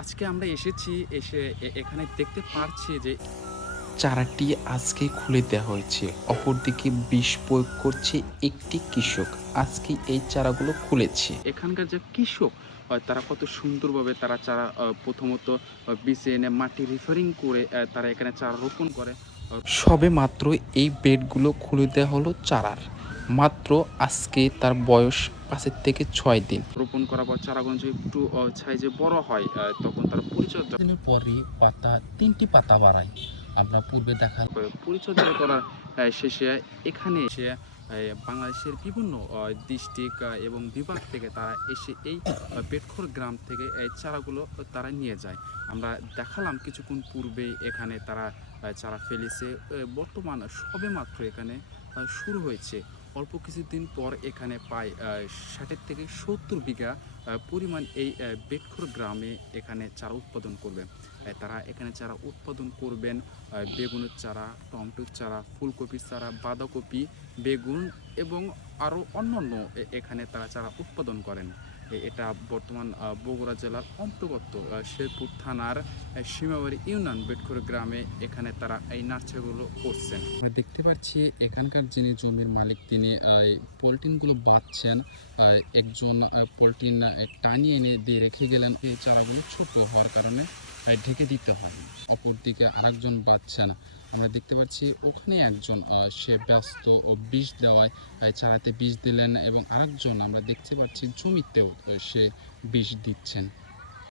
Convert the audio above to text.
আজকে আমরা এসে এখানে দেখতে পারছি যে চারাটি আজকে খুলে দেওয়া হয়েছে। অপরদিকে বিষ প্রয়োগ করছে একটি কৃষক। আজকে এই চারাগুলো খুলেছে। এখানকার যে কৃষক তারা কত সুন্দরভাবে তারা চারা প্রথমত বীজে এনে মাটি রিফারিং করে তারা এখানে চারা রোপণ করে। সবে মাত্র এই বেডগুলো খুলে দেওয়া হলো চারার। মাত্র আজকে তার বয়স ৫ থেকে ৬ দিন। রোপণ করার পর চারাগুলো যে একটু সাইজে বড় হয় তখন তারা পরিচর্যা দিনের পরই পাতা ৩টি পাতা বাড়ায়। আমরা পূর্বে দেখা করে। পরিচর্যা করার শেষে এখানে এসে বাংলাদেশের বিভিন্ন ডিস্ট্রিক্ট এবং বিভাগ থেকে তারা এসে এই পেটখোর গ্রাম থেকে এই চারাগুলো তারা নিয়ে যায়। আমরা দেখালাম কিছুক্ষণ পূর্বে এখানে তারা চারা ফেলেছে। বর্তমান সবেমাত্র এখানে শুরু হয়েছে। অল্প কিছুদিন পর এখানে প্রায় ৬০ থেকে ৭০ বিঘা পরিমাণ এই বেটখোর গ্রামে এখানে চারা উৎপাদন করবে। তারা এখানে চারা উৎপাদন করবেন বেগুনের চারা, টমেটোর চারা, ফুলকপির চারা, বাঁধাকপি, বেগুন এবং আরও অন্যান্য এখানে তারা চারা উৎপাদন করেন। এটা বর্তমান বগুড়া জেলার অন্তর্গত শেরপুর থানার সীমাবাড়ি ইউনিয়ন বেটখোর গ্রামে এখানে তারা এই নার্সারিগুলো করছেন। আমরা দেখতে পাচ্ছি এখানকার যিনি জমির মালিক তিনি পলিথিনগুলো বাঁধছেন। একজন পলিথিন টানিয়ে এনে দিয়ে রেখে গেলেন। এই চারাগুলো ছোট হওয়ার কারণে ঢেকে দিতে হয়। অপরদিকে আরেকজন বাচ্চা আমরা দেখতে পাচ্ছি ওখানে একজন সে ব্যস্ত ও বিষ দেওয়ায় চারাতে বিষ দিলেন এবং আরেকজন আমরা দেখতে পাচ্ছি জমিতেও সে বিষ দিচ্ছেন।